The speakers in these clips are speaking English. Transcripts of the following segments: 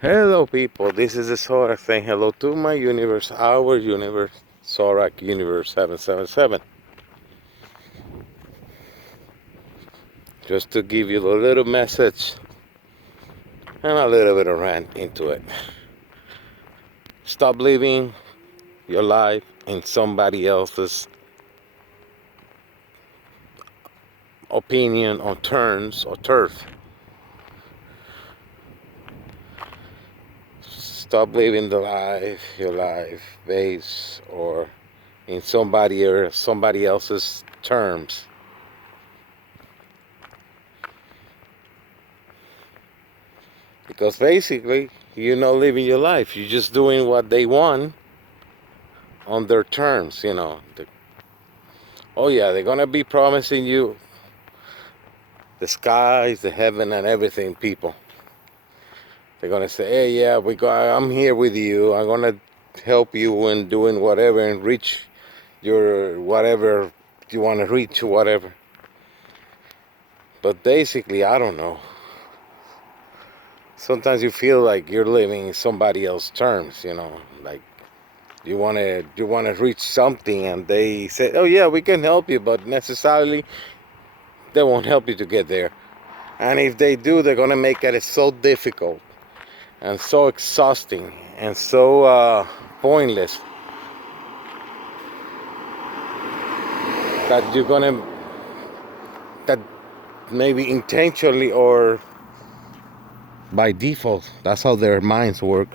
Hello, people. This is the Zorak saying hello to my universe, our universe, Zorak Universe 777. Just to give you a little message and a little bit of rant into it. Stop living your life in somebody else's opinion or terms or turf. Stop living your life based or in somebody else's terms. Because basically, you're not living your life. You're just doing what they want on their terms, Oh yeah, they're gonna be promising you the skies, the heaven, and everything, people. They're gonna say, hey, yeah, I'm here with you. I'm gonna help you in doing whatever and reach your whatever you want to reach or whatever. But basically, I don't know. Sometimes you feel like you're living in somebody else's terms, like you wanna reach something, and they say, oh yeah, we can help you, but necessarily they won't help you to get there. And if they do, they're gonna make it so difficult and so exhausting and so pointless that you're gonna that maybe intentionally or by default, that's how their minds work.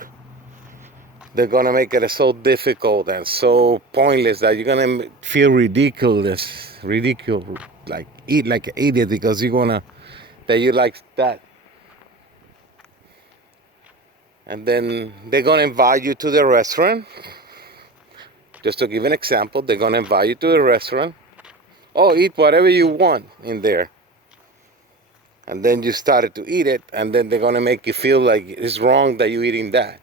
They're gonna make it so difficult and so pointless that you're gonna feel ridiculous, like eat like an idiot because you're gonna that you like that. And then they're gonna invite you to the restaurant. Just to give an example, they're gonna invite you to the restaurant. Oh, eat whatever you want in there. And then you started to eat it, and then they're gonna make you feel like it's wrong that you're eating that.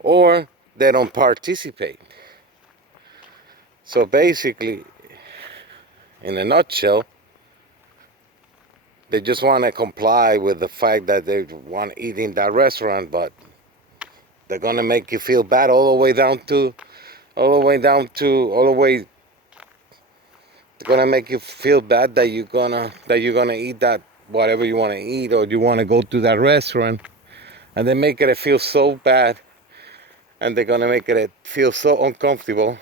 Or they don't participate. So basically, in a nutshell, they just want to comply with the fact that they want to eat in that restaurant, but they're gonna make you feel bad all the way down to, They're gonna make you feel bad that you're gonna eat that whatever you want to eat, or you want to go to that restaurant, and they make it feel so bad, and they're gonna make it feel so uncomfortable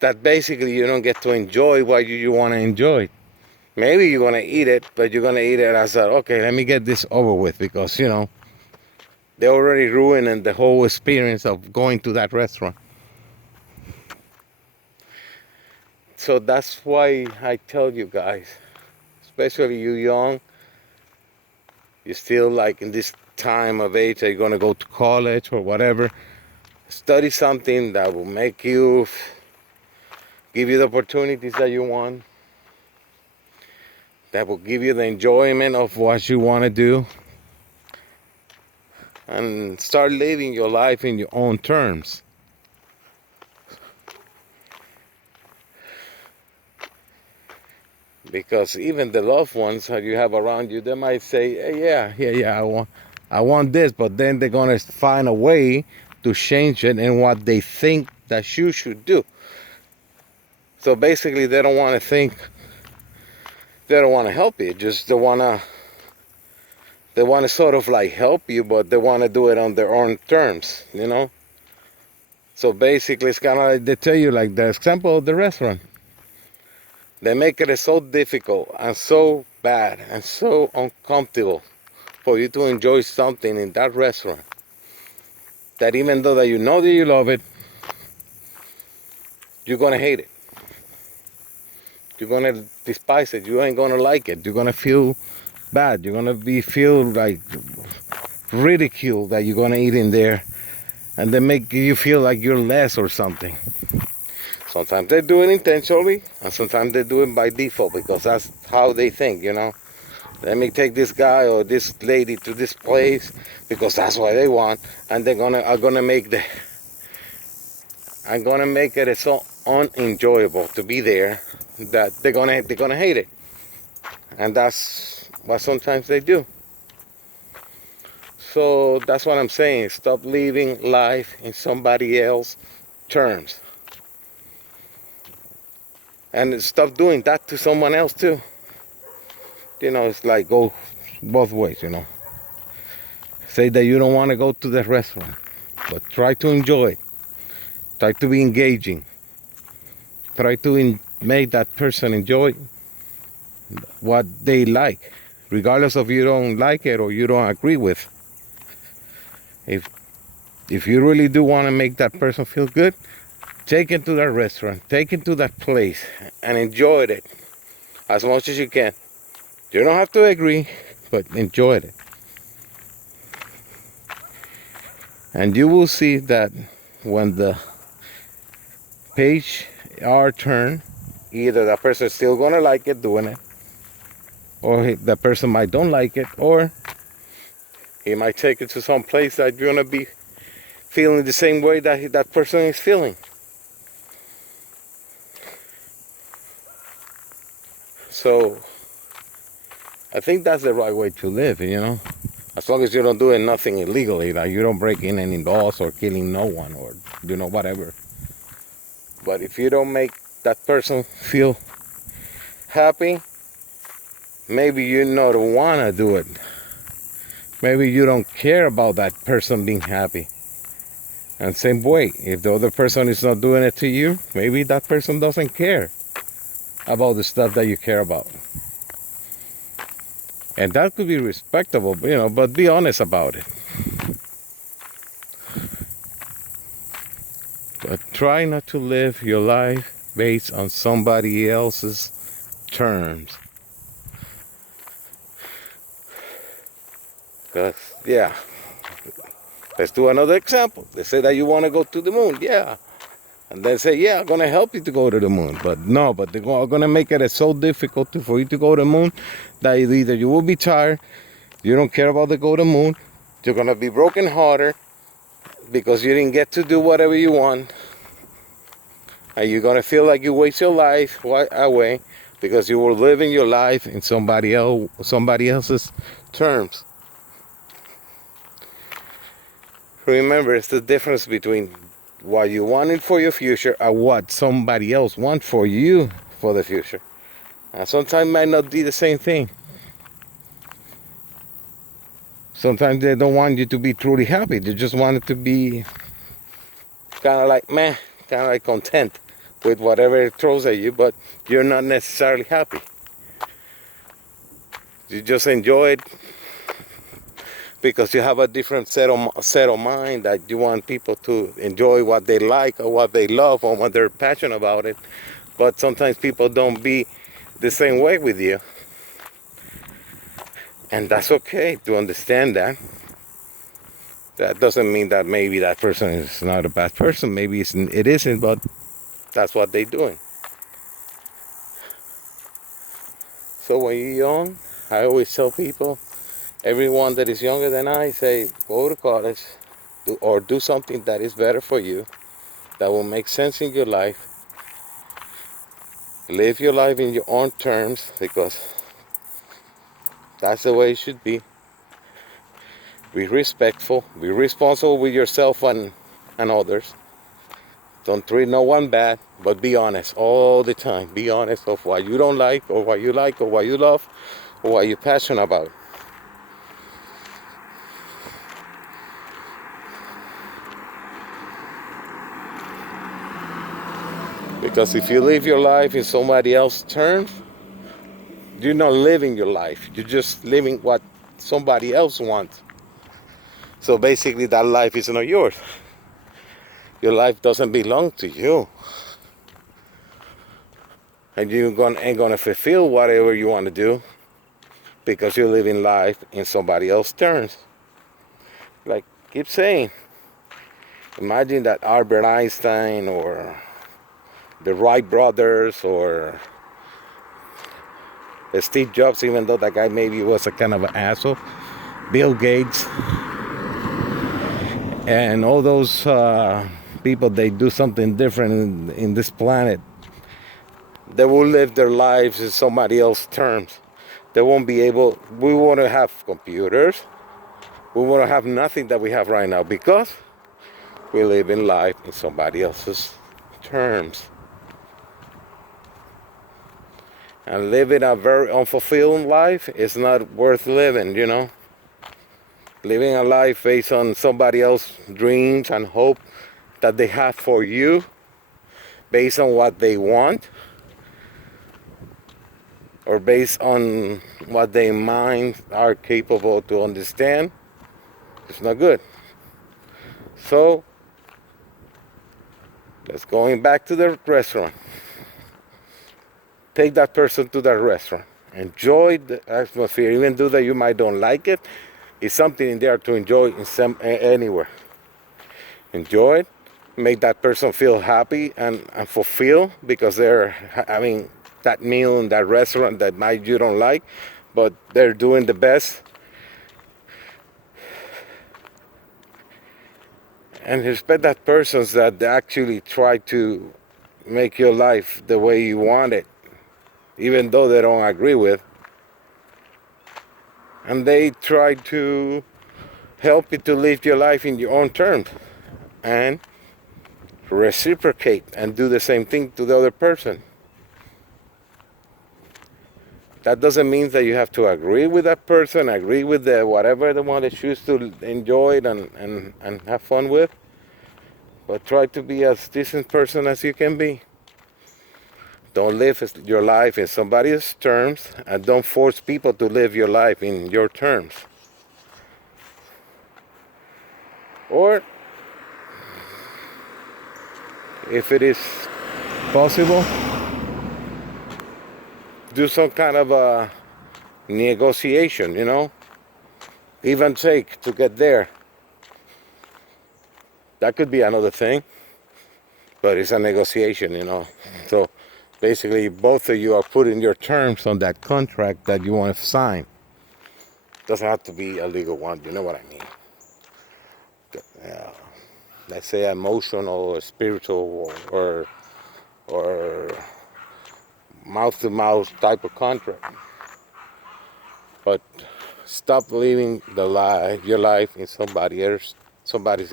that basically you don't get to enjoy what you want to enjoy. Maybe you're gonna eat it, but you're gonna eat it as a, okay, let me get this over with, because they're already ruining the whole experience of going to that restaurant. So that's why I tell you guys, especially you young, you're still like in this time of age that you're gonna go to college or whatever, study something that will give you the opportunities that you want, that will give you the enjoyment of what you want to do, and start living your life in your own terms. Because even the loved ones that you have around you, they might say, hey, yeah, I want this, but then they're gonna find a way to change it in what they think that you should do. So basically, they don't want to help you. Just they want to sort of like help you, but they want to do it on their own terms. So basically, it's kind of like they tell you, like the example of the restaurant. They make it so difficult and so bad and so uncomfortable for you to enjoy something in that restaurant, that even though that you know that you love it, you're gonna hate it. You're gonna despise it. You ain't gonna like it. You're gonna feel bad. You're gonna feel like ridiculed that you're gonna eat in there, and they make you feel like you're less or something. Sometimes they do it intentionally, and sometimes they do it by default because that's how they think. Let me take this guy or this lady to this place because that's what they want, and I'm gonna make it so unenjoyable to be there that they're gonna hate it, and that's what sometimes they do. So that's what I'm saying. Stop living life in somebody else's terms. And stop doing that to someone else too. It's like go both ways. Say that you don't want to go to the restaurant, but try to enjoy it. Try to be engaging. Try to make that person enjoy what they like, regardless of you don't like it or you don't agree with. If you really do want to make that person feel good, take it to that restaurant, take it to that place, and enjoy it as much as you can. You don't have to agree, but enjoy it. And you will see that when the page are turned, either that person is still gonna like it doing it, or the person might don't like it, or he might take it to some place that you're gonna be feeling the same way that that person is feeling. So I think that's the right way to live, as long as you don't do nothing illegally, like you don't break in any laws or killing no one or whatever. But if you don't make that person feel happy, maybe you don't want to do it. Maybe you don't care about that person being happy. And same way, if the other person is not doing it to you, maybe that person doesn't care about the stuff that you care about. And that could be respectable, but be honest about it. But try not to live your life based on somebody else's terms. Because, yeah, let's do another example. They say that you want to go to the moon, yeah. And then say, yeah, I'm going to help you to go to the moon. But no, they're going to make it so difficult for you to go to the moon that either you will be tired, you don't care about the go to the moon, you're going to be brokenhearted because you didn't get to do whatever you want. And you're going to feel like you waste your life away because you were living your life in somebody else's terms. Remember, it's the difference between what you wanted for your future and what somebody else wants for you for the future. And sometimes it might not be the same thing. Sometimes they don't want you to be truly happy. They just want it to be kind of like meh, kind of like content with whatever it throws at you, but you're not necessarily happy. You just enjoy it because you have a different set of mind that you want people to enjoy what they like or what they love or what they're passionate about it. But sometimes people don't be the same way with you. And that's okay to understand that. That doesn't mean that maybe that person is not a bad person. Maybe it isn't, but that's what they're doing. So when you're young, I always tell people, everyone that is younger than I, say, go to college or do something that is better for you, that will make sense in your life. Live your life in your own terms because that's the way it should be. Be respectful, be responsible with yourself and others. Don't treat no one bad, but be honest all the time. Be honest of what you don't like or what you love or what you're passionate about. Because if you live your life in somebody else's terms, you're not living your life. You're just living what somebody else wants. So basically that life is not yours. Your life doesn't belong to you. And you ain't gonna fulfill whatever you want to do because you're living life in somebody else's terms. Like, keep saying, imagine that Albert Einstein or the Wright brothers or Steve Jobs, even though that guy maybe was a kind of an asshole, Bill Gates, and all those people, they do something different in this planet. They will live their lives in somebody else's terms. They won't be able, we want to have computers, We want to have nothing that we have right now because we live in life in somebody else's terms. And living a very unfulfilled life is not worth living, you know. Living a life based on somebody else's dreams and hope that they have for you, based on what they want, or based on what their minds are capable to understand, it's not good. So, let's going back to the restaurant. Take that person to that restaurant. Enjoy the atmosphere, even though that you might don't like it. It's something in there to enjoy anywhere. Enjoy it. Make that person feel happy and fulfilled because they're having that meal in that restaurant that might you don't like, but they're doing the best. And respect that persons that actually try to make your life the way you want it, even though they don't agree with. And they try to help you to live your life in your own terms and reciprocate and do the same thing to the other person. That doesn't mean that you have to agree with that person, agree with whatever they want to choose to enjoy it and have fun with. But try to be as decent person as you can be. Don't live your life in somebody else's terms, and don't force people to live your life in your terms. Or, if it is possible, do some kind of a negotiation, you know? Give and take to get there. That could be another thing, but it's a negotiation, you know? So, basically, both of you are putting your terms on that contract that you want to sign. Doesn't have to be a legal one, you know what I mean? Let's say emotional or spiritual or mouth-to-mouth type of contract. But stop living your life in somebody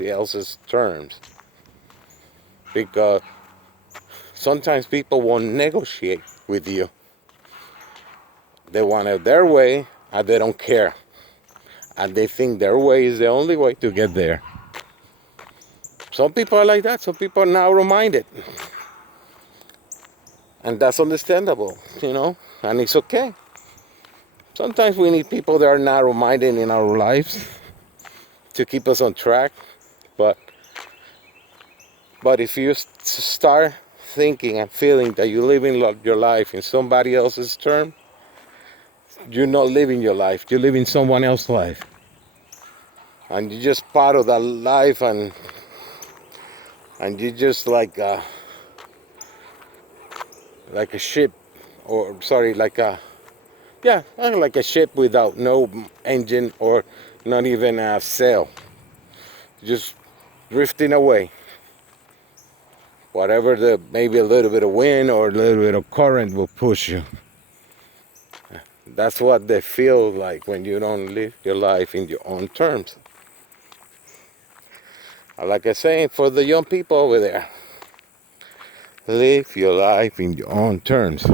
else's terms, because sometimes people won't negotiate with you. They want it their way, and they don't care. And they think their way is the only way to get there. Some people are like that. Some people are narrow-minded. And that's understandable, you know, and it's okay. Sometimes we need people that are narrow-minded in our lives to keep us on track. But if you start thinking and feeling that you're living your life in somebody else's term, you're not living your life. You're living someone else's life. And you're just part of that life, and you're just like a ship, or sorry, like a ship without no engine or not even a sail. Just drifting away. Whatever maybe a little bit of wind or a little bit of current will push you. That's what they feel like when you don't live your life in your own terms. Like I say, for the young people over there, live your life in your own terms.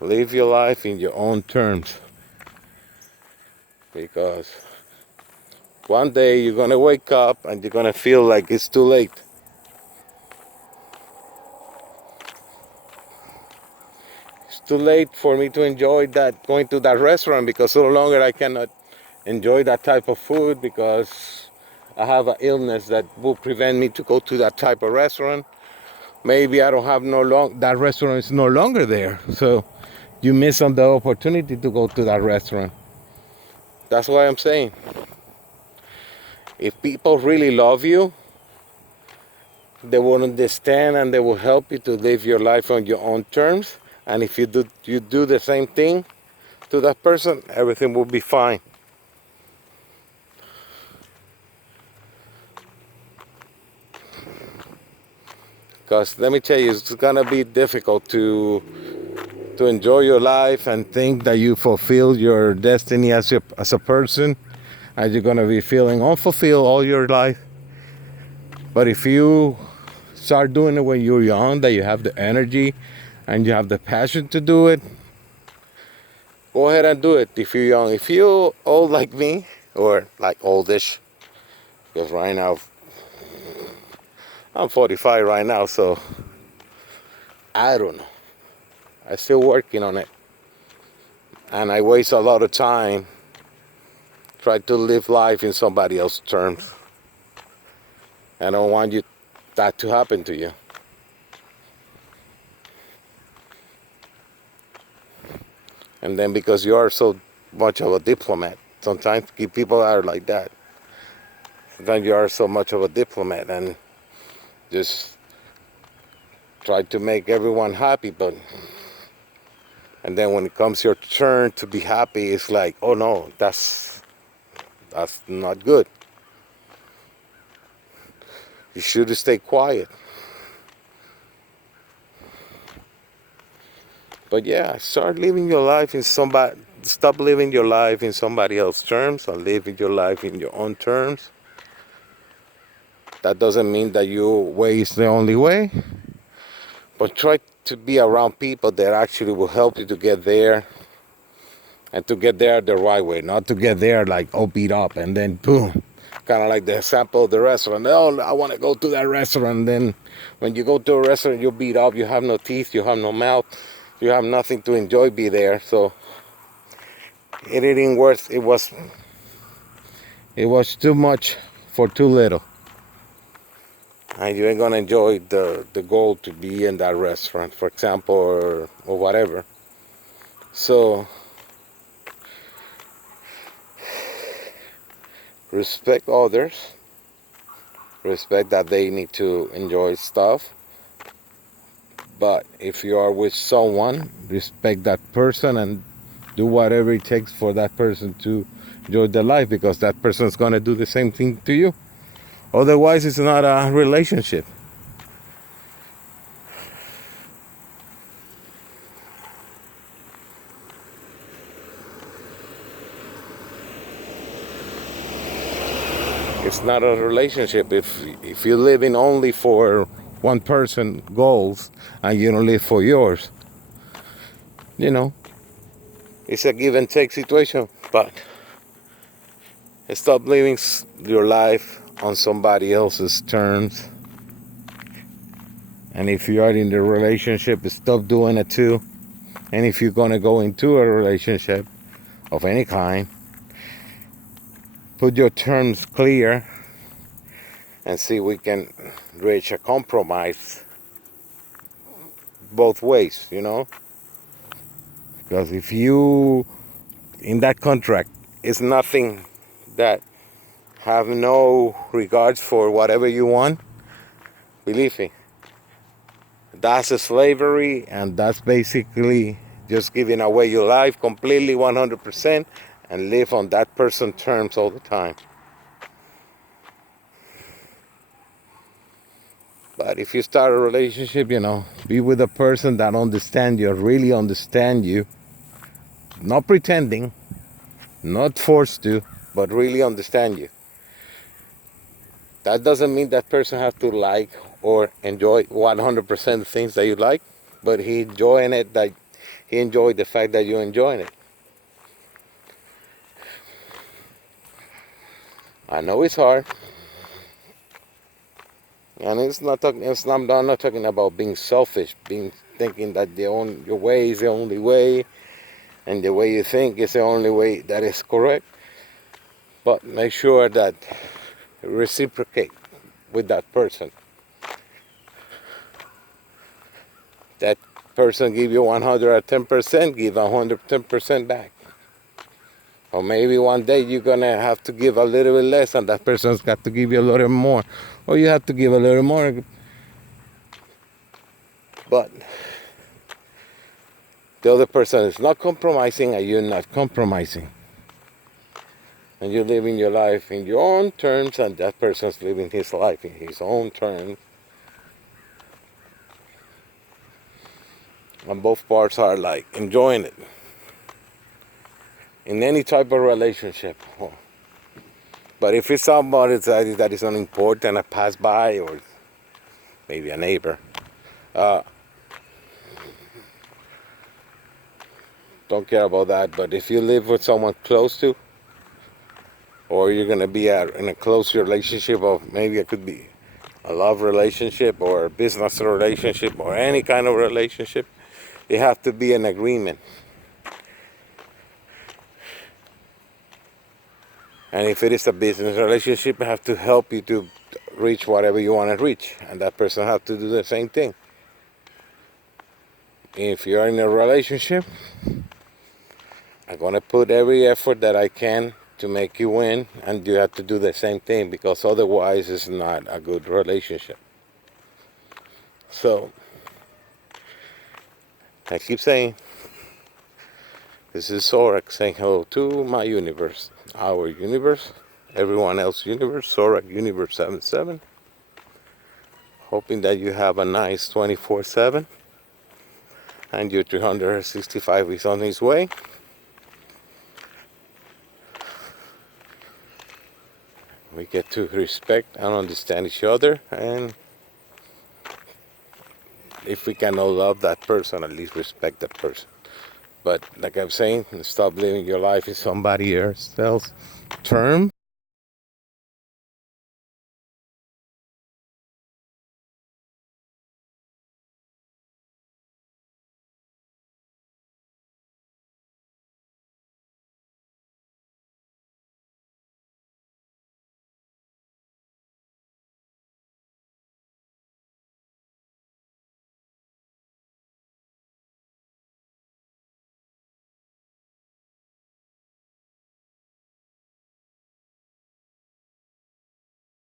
Live your life in your own terms. Because one day you're going to wake up and you're going to feel like it's too late. It's too late for me to enjoy going to that restaurant, because no longer I cannot enjoy that type of food because I have an illness that will prevent me to go to that type of restaurant. Maybe I don't have that restaurant is no longer there. So you miss on the opportunity to go to that restaurant. That's why I'm saying, if people really love you, they will understand and they will help you to live your life on your own terms. And if you do the same thing to that person, everything will be fine. Because let me tell you, it's gonna be difficult to to enjoy your life and think that you fulfill your destiny as a person, and you're going to be feeling unfulfilled all your life. But if you start doing it when you're young, that you have the energy and you have the passion to do it, go ahead and do it if you're young. If you're old like me, or like oldish, because right now I'm 45 right now, so I don't know. I'm still working on it. And I waste a lot of time trying to live life in somebody else's terms. I don't want that to happen to you. And then because you are so much of a diplomat, sometimes people are like that. Sometimes you are so much of a diplomat and just try to make everyone happy, and then when it comes your turn to be happy, it's like, oh no, that's not good. You should stay quiet. But yeah, start living your life in somebody. Stop living your life in somebody else's terms and live your life in your own terms. That doesn't mean that your way is the only way, but try to be around people that actually will help you to get there, and to get there the right way, not to get there like all beat up and then boom. Kind of like the example of the restaurant. Oh, I want to go to that restaurant. And then when you go to a restaurant, you're beat up. You have no teeth. You have no mouth. You have nothing to enjoy be there. So it didn't worth. It was too much for too little. And you ain't gonna enjoy the goal to be in that restaurant, for example, or whatever. So respect others. Respect that they need to enjoy stuff. But if you are with someone, respect that person and do whatever it takes for that person to enjoy their life, because that person is going to do the same thing to you. Otherwise, it's not a relationship. It's not a relationship if you're living only for one person goals and you don't live for yours. You know, it's a give and take situation. But stop living your life on somebody else's terms. And if you are in the relationship, stop doing it too. And if you're gonna go into a relationship of any kind, put your terms clear and see we can reach a compromise both ways, you know? Because if you, in that contract, is nothing that have no regards for whatever you want, believe me, that's a slavery, and that's basically just giving away your life completely 100% and live on that person's terms all the time. But if you start a relationship, be with a person that understands you, really understand you, not pretending, not forced to, but really understand you. That doesn't mean that person has to like or enjoy 100% things that you like, but he enjoying it, that he enjoyed the fact that you're enjoying it. I know it's hard, and I'm not talking about being selfish, thinking that your way is the only way, and the way you think is the only way that is correct. But make sure that reciprocate with that person. That person give you 110%, give 110% back. Or maybe one day you're gonna have to give a little bit less, and that person's got to give you a little more. Or you have to give a little more. But the other person is not compromising, and you're not compromising. And you're living your life in your own terms, and that person's living his life in his own terms. and both parts are like enjoying it in any type of relationship. But if it's somebody that is unimportant, a pass by or maybe a neighbor, don't care about that. But if you live with someone close to, or you're gonna be in a close relationship, of maybe it could be a love relationship or a business relationship or any kind of relationship, you have to be in agreement. And if it is a business relationship, it has to help you to reach whatever you want to reach, and that person has to do the same thing. If you're in a relationship, I'm gonna put every effort that I can to make you win, and you have to do the same thing, because otherwise it's not a good relationship. So I keep saying, this is Zorak saying hello to my universe, our universe, everyone else's universe, Zorak Universe 77. Hoping that you have a nice 24/7 and your 365 is on its way. We get to respect and understand each other, and if we cannot love that person, at least respect that person. But like I'm saying, stop living your life in somebody else's term.